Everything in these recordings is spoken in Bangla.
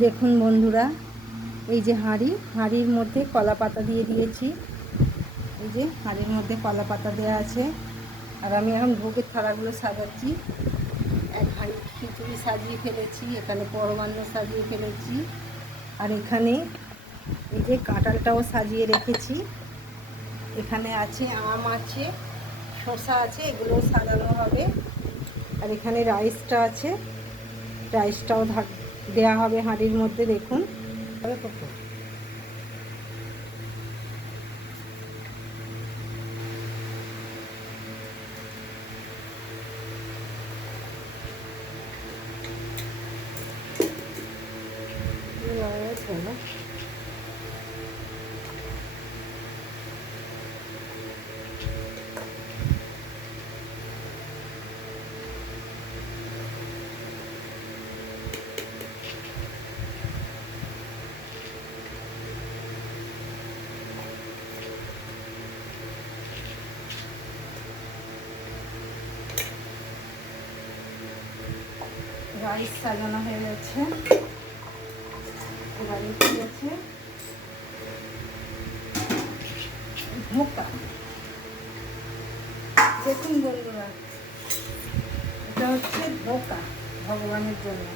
দেখুন বন্ধুরা, এই যে হাঁড়ি, হাঁড়ির মধ্যে কলা পাতা দিয়ে দিয়েছি। এই যে হাঁড়ির মধ্যে কলা পাতা দেওয়া আছে। আর আমি এখন ভোগের থালাগুলো সাজাচ্ছি। এক হাঁড়ি খিচুড়ি সাজিয়ে ফেলেছি, এখানে পরমান্ন সাজিয়ে ফেলেছি। আর এখানে এই যে কাঁঠালটাও সাজিয়ে রেখেছি। এখানে আছে আম আছে, শসা আছে এগুলো সাজানো হবে। আর এখানে রাইসটা আছে, রাইসটাও ঢাক দেওয়া হবে হাঁড়ির মধ্যে দেখুন Thank কত? রাইস সাজানো হয়ে গেছে। দেখুন বন্ধুরা এটা হচ্ছে ধোকা ভগবানের জন্য।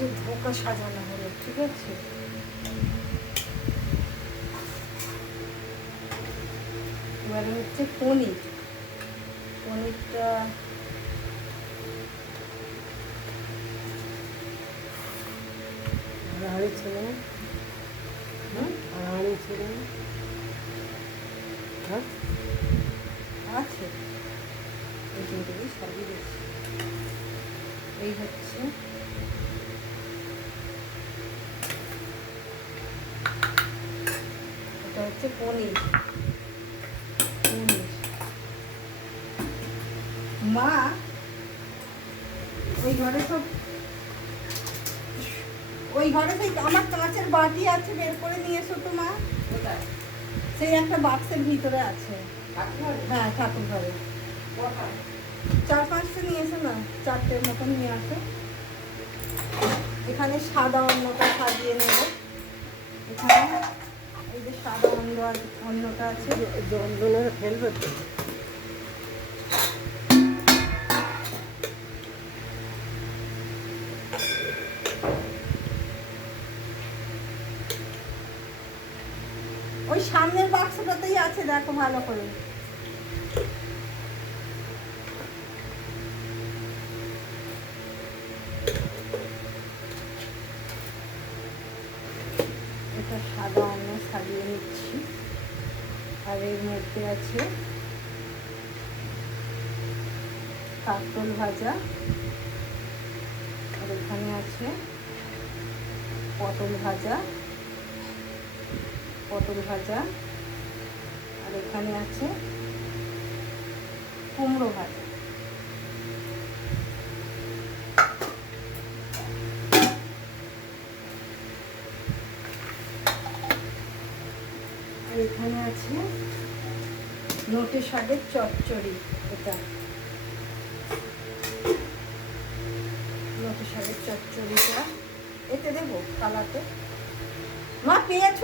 হচ্ছে ধোকা সাজানো হলো ঠিক আছে? এবারে হচ্ছে পনির। পনিরটা ছেলে। ছেলে। হ্যাঁ? আছে। এই সবই এই হচ্ছে এটা হচ্ছে পনির। পনির। মা ওই ঘরে সব ওই ঘরে সেই আমার কাঁচের বাটি আছে বের করে নিয়ে এসো তো মা। সেই একটা বাক্সের ভিতরে আছে। হ্যাঁ ঠাকুর ঘরে চার পাঁচটা নিয়ে এসো না চারটের মতন নিয়ে আসো। এখানে সাদা অন্নটা সাজিয়ে নেব। এখানে এই যে সাদা অন্ন আর- অন্নটা আছে। জল ফেলবে তো ওই সামনের বাক্সটাতেই আছে দেখো ভালো করে। সাদা অন্ন সাজিয়ে নিচ্ছি। আর এর মধ্যে আছে কাতল ভাজা। আর এখানে আছে পটল ভাজা। পটল ভাজা। আর এখানে আছে কুমড়ো ভাজা। আর এখানে আছে নোটে শাকের চচ্চড়ি এটা। নোটে শাকের চচ্চড়িটা। এতে দেবো কালাতে। মা, পেয়েছ।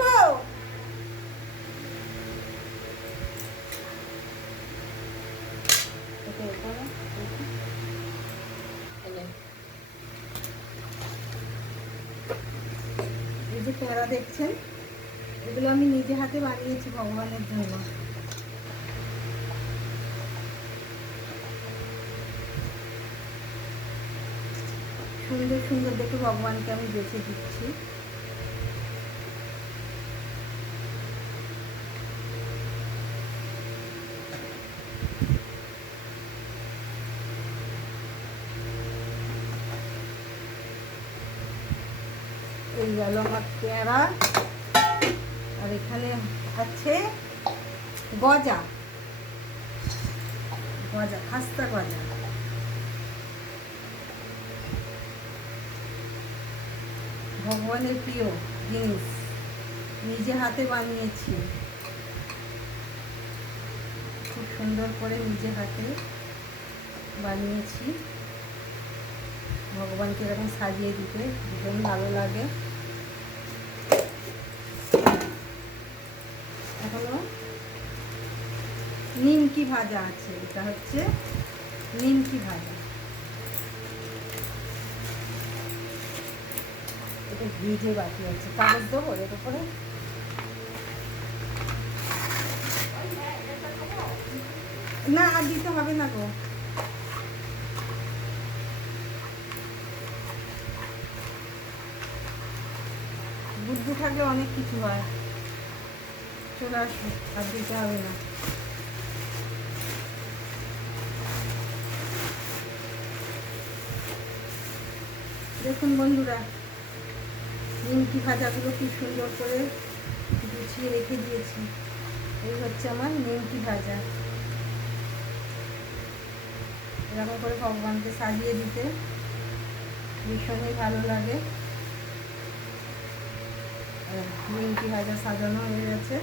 এই যে প্যারা দেখছেন? এগুলো আমি নিজে হাতে বানিয়েছি ভগবানের জন্য। সুন্দর সুন্দর দেখে ভগবানকে আমি বেছে দিচ্ছি। এই গেল আমার পেঁড়া আর এখানে আছে গজা। গজা, খাস্তা গজা। ভগবানের প্রিয় জিনিস, নিজে হাতে বানিয়েছি। খুব সুন্দর করে নিজে হাতে বানিয়েছি। ভগবানকে এরকম সাজিয়ে দিতে ভীষণ ভালো লাগে এখনও নিমকি ভাজা আছে, এটা হচ্ছে নিমকি ভাজা। এটা ভিজে বাকি আছে, কাগজ দেবো এর উপরে? না, আর দিতে হবে না গো। বুদ্ধি থাকলে অনেক কিছু হয়। চলে আসো আর দিতে হবে না। দেখুন বন্ধুরা, নিমকি ভাজাগুলো কি সুন্দর করে গুছিয়ে রেখে দিয়েছি। এই হচ্ছে আমার নিমকি ভাজা। এরকম করে ভগবানকে সাজিয়ে দিতে ভীষণই ভালো লাগে। নিমকি ভাজা সাজানো হয়ে গেছে।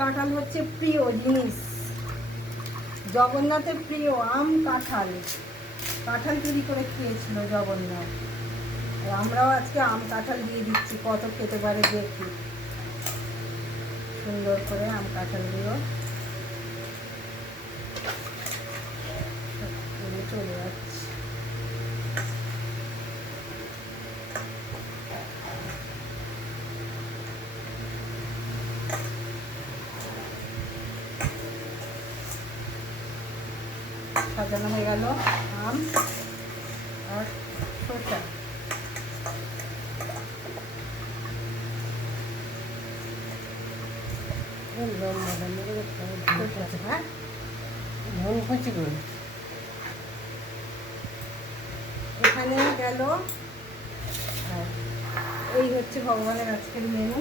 কাঁঠাল হচ্ছে প্রিয় জিনিস। জগন্নাথের প্রিয় আম কাঁঠাল। কাঁঠাল চুরি করে খেয়েছিল জগন্নাথ। আমরাও আজকে আম কাঁঠাল দিয়ে দিচ্ছি, কত খেতে পারে দেখি। সুন্দর করে আম কাঁঠাল সাজানো হয়ে গেল আম আর শসা হ্যাঁ এখানে গেল এই হচ্ছে ভগবানের আজকের মেনু।